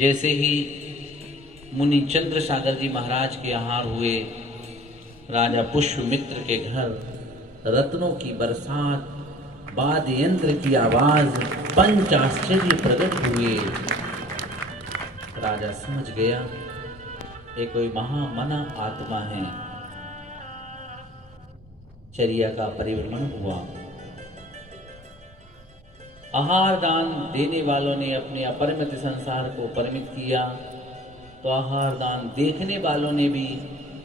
जैसे ही मुनि चंद्रसागर जी महाराज के आहार हुए, राजा पुष्यमित्र के घर रत्नों की बरसात, वाद्य यंत्र की आवाज, पंच आश्चर्य प्रकट हुए। राजा समझ गया ये कोई महामना आत्मा है। चर्या का परिभ्रमण हुआ। आहार दान देने वालों ने अपने अपरिमित संसार को परिमित किया, तो आहार दान देखने वालों ने भी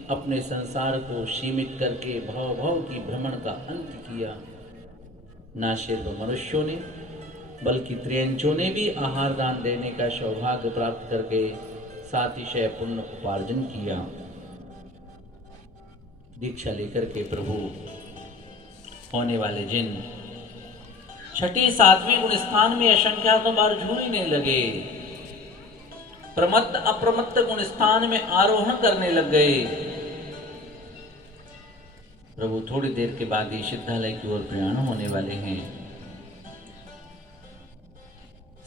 अपने संसार को सीमित करके भव भव की भ्रमण का अंत किया। न सिर्फ मनुष्यों ने बल्कि त्रियंचों ने भी आहार दान देने का सौभाग्य प्राप्त करके सातिशय पुण्य उपार्जन किया। दीक्षा लेकर के प्रभु होने वाले जिन छठी सातवीं गुण स्थान में असंख्यातों बार झूलने लगे, प्रमत्त अप्रमत्त गुण स्थान में आरोहण करने लग गए। प्रभु थोड़ी देर के बाद ही सिद्धालय की ओर प्रयाण होने वाले हैं।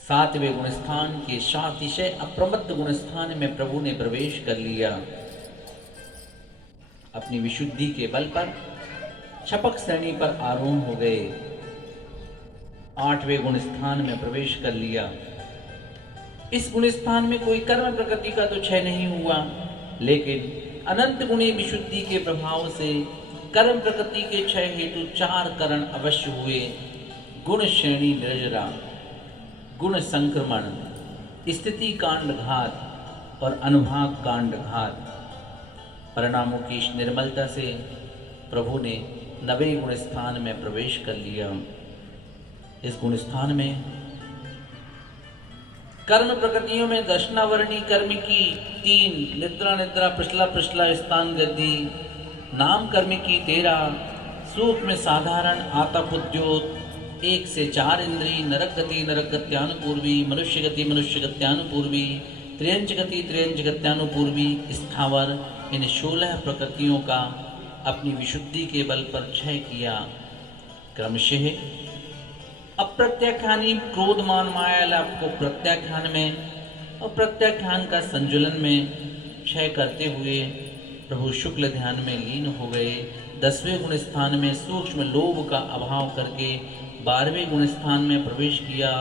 सातवें गुण स्थान के सातिशय अप्रमत्त गुण स्थान में प्रभु ने प्रवेश कर लिया। अपनी विशुद्धि के बल पर छपक श्रेणी पर आरोहण हो गए। आठवें गुण स्थान में प्रवेश कर लिया। इस गुण स्थान में कोई कर्म प्रकृति का तो क्षय नहीं हुआ, लेकिन अनंत गुणी विशुद्धि के प्रभाव से कर्म प्रकृति के क्षय हेतु चार करण अवश्य हुए। गुण श्रेणी निर्जरा, गुण संक्रमण, स्थिति कांड घात और अनुभाग कांड घात। परिणामों की इस निर्मलता से प्रभु ने नवे गुण स्थान में प्रवेश कर लिया। इस गुण स्थान में कर्म प्रकृतियों में दर्शनावरणी कर्म की 3, निद्रा निद्रा पिछला पिछला स्थान गति, नाम कर्म की 13, सूक्ष्म में साधारण आतप उद्योत 1 से 4 इंद्री, नरक गत्यानुपूर्वी, मनुष्य गत्यानुपूर्वी, त्रियंच गत्यानुपूर्वी, स्थावर, इन 16 प्रकृतियों का अपनी विशुद्धि के बल पर क्षय किया। क्रमशः अप्रत्याख्यानी क्रोधमान माया लाभ को प्रत्याख्यान में और प्रत्याख्यान का संजुलन में क्षय करते हुए प्रभु शुक्ल ध्यान में लीन हो गए। 10वें गुण स्थान में सूक्ष्म लोभ का अभाव करके 12वें गुण स्थान में प्रवेश किया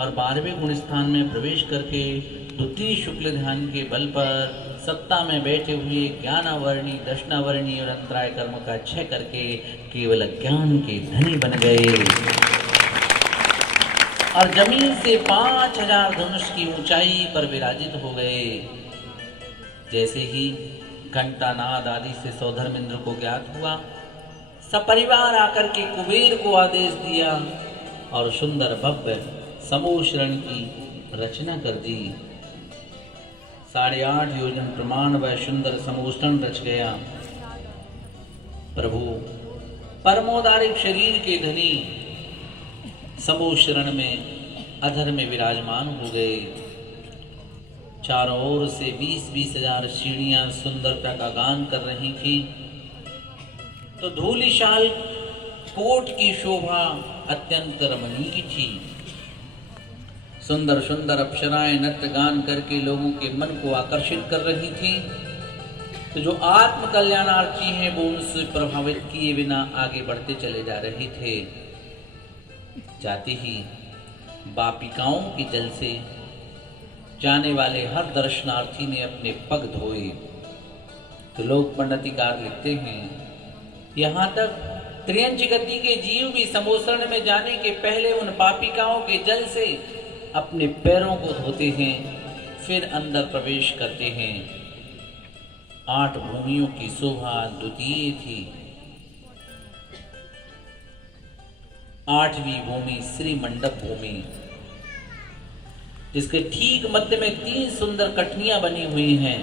और 12वें गुण स्थान में प्रवेश करके द्वितीय शुक्ल ध्यान के बल पर सत्ता में बैठे हुए ज्ञानावरणी, दर्शनावरणी और अंतराय कर्म का क्षय करके केवल ज्ञान के धनी बन गए और जमीन से 5000 धनुष की ऊंचाई पर विराजित हो गए। जैसे ही घंटानाद आदि से सौधर्मेंद्र को ज्ञात हुआ, सपरिवार आकर के कुबेर को आदेश दिया और सुंदर भव्य समोषण की रचना कर दी। 8.5 योजन प्रमाण व सुंदर समोषण रच गया। प्रभु परमोदारिक शरीर के धनी समोषण में अधर में विराजमान हो गए। चारों ओर से 20-20 हजार सीढ़ियां सुंदरता का गान कर रही थी, तो धूलिशाल कोट की शोभा अत्यंत रमणीय थी। सुंदर सुंदर अप्सराएं नृत्य गान करके लोगों के मन को आकर्षित कर रही थी। तो जो आत्म कल्याणार्थी हैं वो उनसे प्रभावित किए बिना आगे बढ़ते चले जा रहे थे। जाते ही बापिकाओं के जल से जाने वाले हर दर्शनार्थी ने अपने पग धोए। तो लोग पंडितकार लिखते हैं, यहाँ तक त्रियंच गति के जीव भी समोषण में जाने के पहले उन पापिकाओं के जल से अपने पैरों को धोते हैं, फिर अंदर प्रवेश करते हैं। 8 भूमियों की शोभा द्वितीय थी। 8वीं भूमि श्री मंडप भूमि, जिसके ठीक मध्य में 3 सुंदर कटनियां बनी हुई हैं।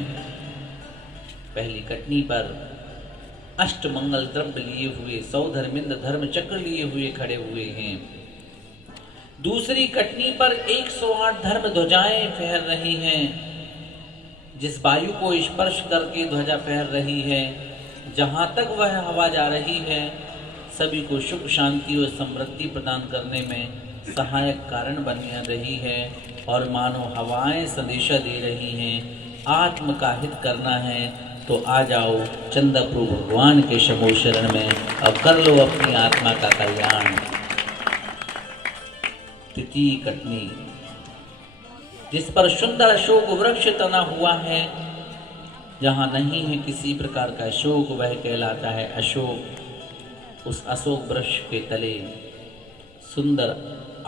पहली कटनी पर अष्टमंगल द्रव्य लिए हुए सौधर्मिंद धर्म चक्र लिए हुए खड़े हुए हैं। दूसरी कटनी पर 108 धर्म ध्वजाएं फहर रही हैं। जिस वायु को स्पर्श करके ध्वजा फहर रही है, जहां तक वह हवा जा रही है, सभी को सुख शांति और समृद्धि प्रदान करने में सहायक कारण बन रही है और मानो हवाएं संदेशा दे रही हैं, आत्म का हित करना है तो आ जाओ चंदा प्रभु भगवान के शमो शरण में और कर लो अपनी आत्मा का कल्याण। तिथि कटनी, जिस पर सुंदर अशोक वृक्ष तना हुआ है, जहाँ नहीं है किसी प्रकार का अशोक, वह कहलाता है अशोक। उस अशोक वृक्ष के तले सुंदर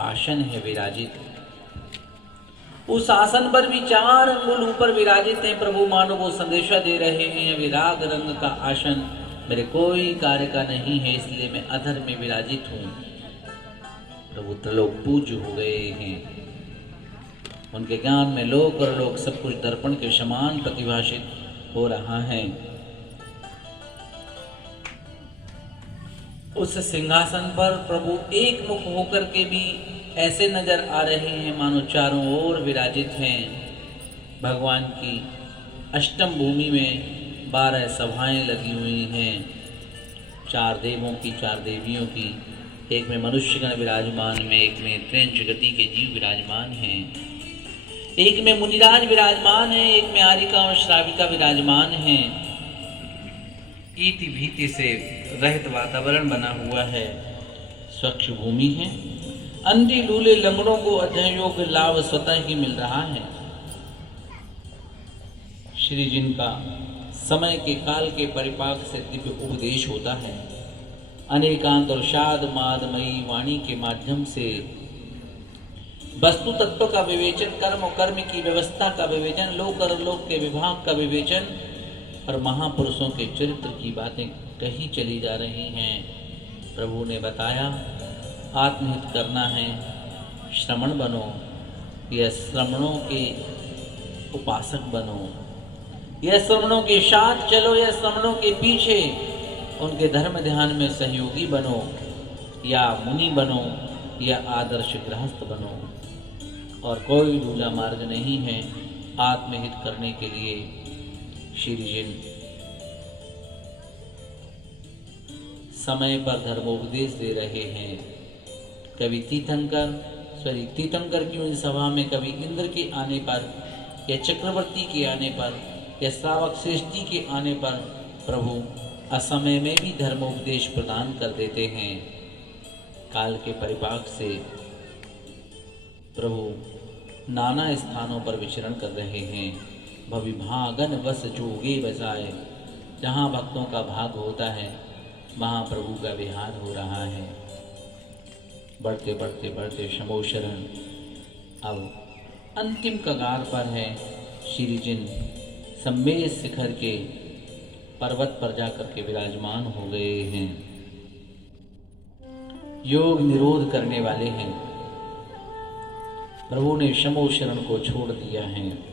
आसन है विराजित। उस आसन पर भी 4 अंगुल ऊपर विराजित हैं प्रभु, मानो वो संदेशा दे रहे हैं, विराग रंग का आसन मेरे कोई कार्य का नहीं है, इसलिए मैं अधर में विराजित हूँ। प्रभु त्रिलोक पूज्य हो गए हैं, उनके ज्ञान में लोक और लोक सब कुछ दर्पण के समान प्रतिभाषित हो रहा है। उस सिंहासन पर प्रभु एक मुख होकर के भी ऐसे नजर आ रहे हैं मानो चारों ओर विराजित हैं। भगवान की अष्टम भूमि में 12 सभाएं लगी हुई हैं, 4 देवों की, 4 देवियों की, एक में मनुष्यगण विराजमान में, एक में त्रिंच गति के जीव विराजमान हैं, एक में मुनिराज विराजमान है, एक में आरिका और श्राविका विराजमान हैं। ईति भीति से रहित वातावरण बना हुआ है, स्वच्छ भूमि है। अंधी लूले लंगड़ों को अध्ययन योग लाभ स्वतः ही मिल रहा है। श्री जिनका समय के काल के परिपाक से दिव्य उपदेश होता है, अनेकांत और शाद मादमयी वाणी के माध्यम से वस्तु तत्व का विवेचन, कर्म और कर्म की व्यवस्था का विवेचन, लोक और लोक के विभाग का विवेचन और महापुरुषों के चरित्र की बातें कही चली जा रही हैं। प्रभु ने बताया आत्महित करना है, श्रमण बनो या श्रमणों के उपासक बनो, या श्रमणों के साथ चलो या श्रमणों के पीछे उनके धर्म ध्यान में सहयोगी बनो, या मुनि बनो या आदर्श गृहस्थ बनो। और कोई दूजा मार्ग नहीं है आत्महित करने के लिए। श्री जिन समय पर धर्मोपदेश दे रहे हैं। कभी तीर्थंकर की उन सभा में, कभी इंद्र के आने पर या चक्रवर्ती के आने पर या श्रावक श्रेष्ठी के आने पर प्रभु असमय में भी धर्मोपदेश प्रदान कर देते हैं। काल के परिपाक से प्रभु नाना स्थानों पर विचरण कर रहे हैं। भविभागन वस जोगे बसाए, जहाँ भक्तों का भाग होता है वहाँ प्रभु का विहार हो रहा है। बढ़ते बढ़ते बढ़ते शंभो शरण अब अंतिम कगार पर है। श्री जिन सम्मेद शिखर के पर्वत पर जाकर के विराजमान हो गए हैं। योग निरोध करने वाले हैं। प्रभु ने शंभो शरण को छोड़ दिया है।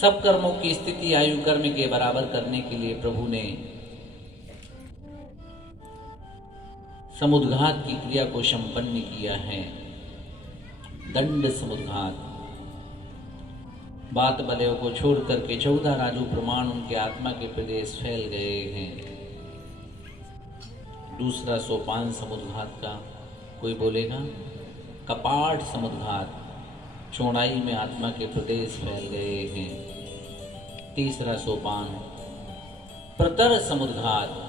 सब कर्मों की स्थिति आयु कर्म के बराबर करने के लिए प्रभु ने समुद्घात की क्रिया को संपन्न किया है। दंड समुद्घात, बात बलयों को छोड़ करके 14 राजू प्रमाण उनके आत्मा के प्रदेश फैल गए हैं। दूसरा सोपान समुद्घात का कोई बोलेगा, कपाट समुद्घात, चौड़ाई में आत्मा के प्रदेश फैल गए हैं। तीसरा सोपान प्रतर समुद्घात,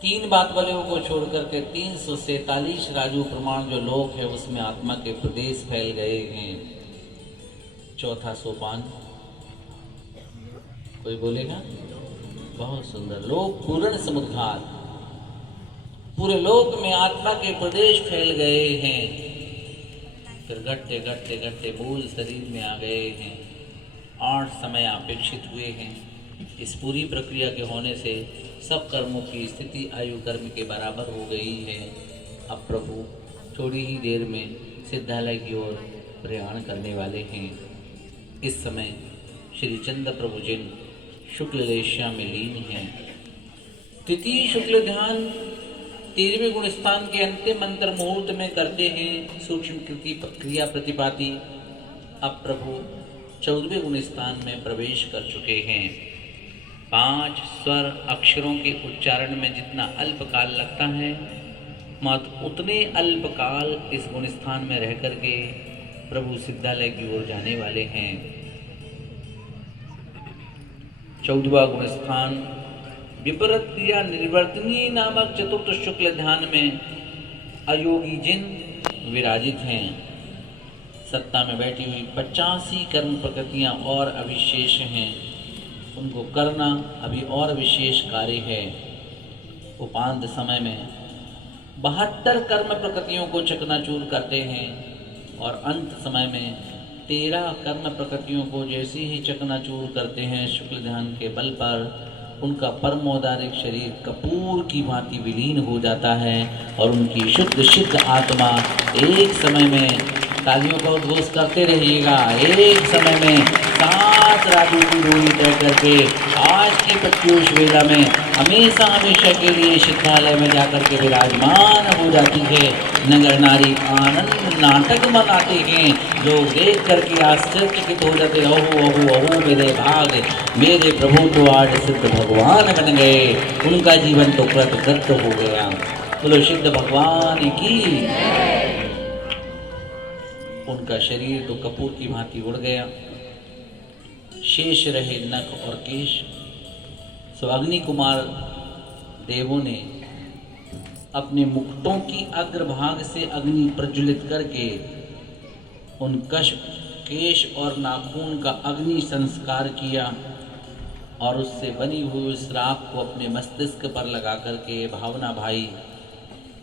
3 बात बलयों को छोड़ करके 347 राजू प्रमाण जो लोक है उसमें आत्मा के प्रदेश फैल गए हैं। चौथा सोपान कोई बोलेगा, बहुत सुंदर, लोक पूर्ण समुद्घात, पूरे लोक में आत्मा के प्रदेश फैल गए हैं। फिर घटते घटते घटते मूल शरीर में आ गए हैं। 8 समय अपेक्षित हुए हैं। इस पूरी प्रक्रिया के होने से सब कर्मों की स्थिति आयु कर्म के बराबर हो गई है। अब प्रभु थोड़ी ही देर में सिद्धालय की ओर प्रयाण करने वाले हैं। इस समय श्री चंद्र प्रभु जिन शुक्ल लेशिया में लीन हैं। तिथि शुक्ल ध्यान 13वें गुण स्थान के अंतिम मंत्र मुहूर्त में करते हैं। सूक्ष्म क्रिया प्रतिपाती अब प्रभु 14वें गुण स्थान में प्रवेश कर चुके हैं। 5 स्वर अक्षरों के उच्चारण में जितना अल्प काल लगता है मात्र उतने अल्पकाल इस गुण स्थान में रह करके प्रभु सिद्धालय की ओर जाने वाले हैं। 14वां गुण स्थान विपरीत क्रिया निर्वर्तनीय नामक चतुर्थ शुक्ल ध्यान में अयोगी जिन विराजित हैं। सत्ता में बैठी हुई 85 कर्म प्रकृतियां और अविशेष हैं, उनको करना अभी और विशेष कार्य है। उपांत समय में 72 कर्म प्रकृतियों को चकनाचूर करते हैं और अंत समय में 13 कर्म प्रकृतियों को जैसे ही चकनाचूर करते हैं, शुक्ल ध्यान के बल पर उनका परमोदारिक शरीर कपूर की भांति विलीन हो जाता है और उनकी शुद्ध सिद्ध आत्मा एक समय में, तालियों का उद्घोष करते रहिएगा, एक समय में 7 राज्यों की दूरी तय करके आज की प्रत्युष वेला में हमेशा हमेशा के लिए सिद्धालय में जाकर के विराजमान हो जाती है। नगर नारी आनंद नाटक मनाते हैं, लोग देख करके आश्चर्यचकित हो जाते, ओहो ओहो ओहो मेरे भाग, मेरे प्रभु तो आज सिद्ध भगवान बन गए, उनका जीवन तो कृतकृत हो गया। बोलो सिद्ध भगवान की। उनका शरीर तो कपूर की भांति उड़ गया, शेष रहे नख और केश। सो अग्नि कुमार देवों ने अपने मुकुटों की अग्रभाग से अग्नि प्रज्वलित करके उन केश और नाखून का अग्नि संस्कार किया और उससे बनी हुई उस राख को अपने मस्तिष्क पर लगा करके भावना भाई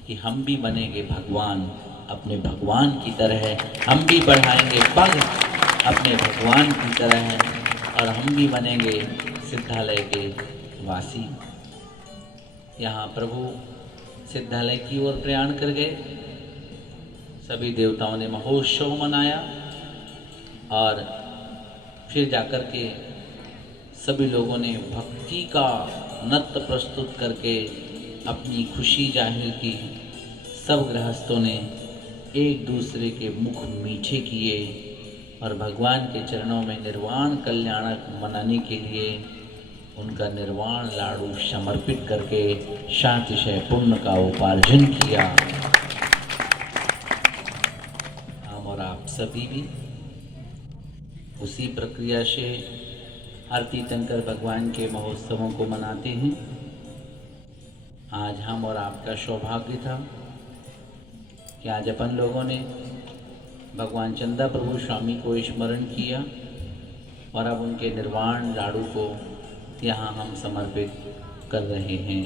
कि हम भी बनेंगे भगवान, अपने भगवान की तरह हम भी बढ़ाएंगे पग अपने भगवान की तरह और हम भी बनेंगे सिद्धालय के वासी। यहाँ प्रभु सिद्धालय की ओर प्रयाण कर गए। सभी देवताओं ने महोत्सव मनाया और फिर जाकर के सभी लोगों ने भक्ति का नृत्य प्रस्तुत करके अपनी खुशी जाहिर की। सब गृहस्थों ने एक दूसरे के मुख मीठे किए और भगवान के चरणों में निर्वाण कल्याणक मनाने के लिए उनका निर्वाण लाडू समर्पित करके शांतिशय पुण्य का उपार्जन किया। हम और आप सभी भी उसी प्रक्रिया से आरती तीर्थंकर भगवान के महोत्सवों को मनाते हैं। आज हम और आपका सौभाग्य था कि आज अपन लोगों ने भगवान चंदा प्रभु स्वामी को स्मरण किया और अब उनके निर्वाण लाडू को यहाँ हम समर्पित कर रहे हैं।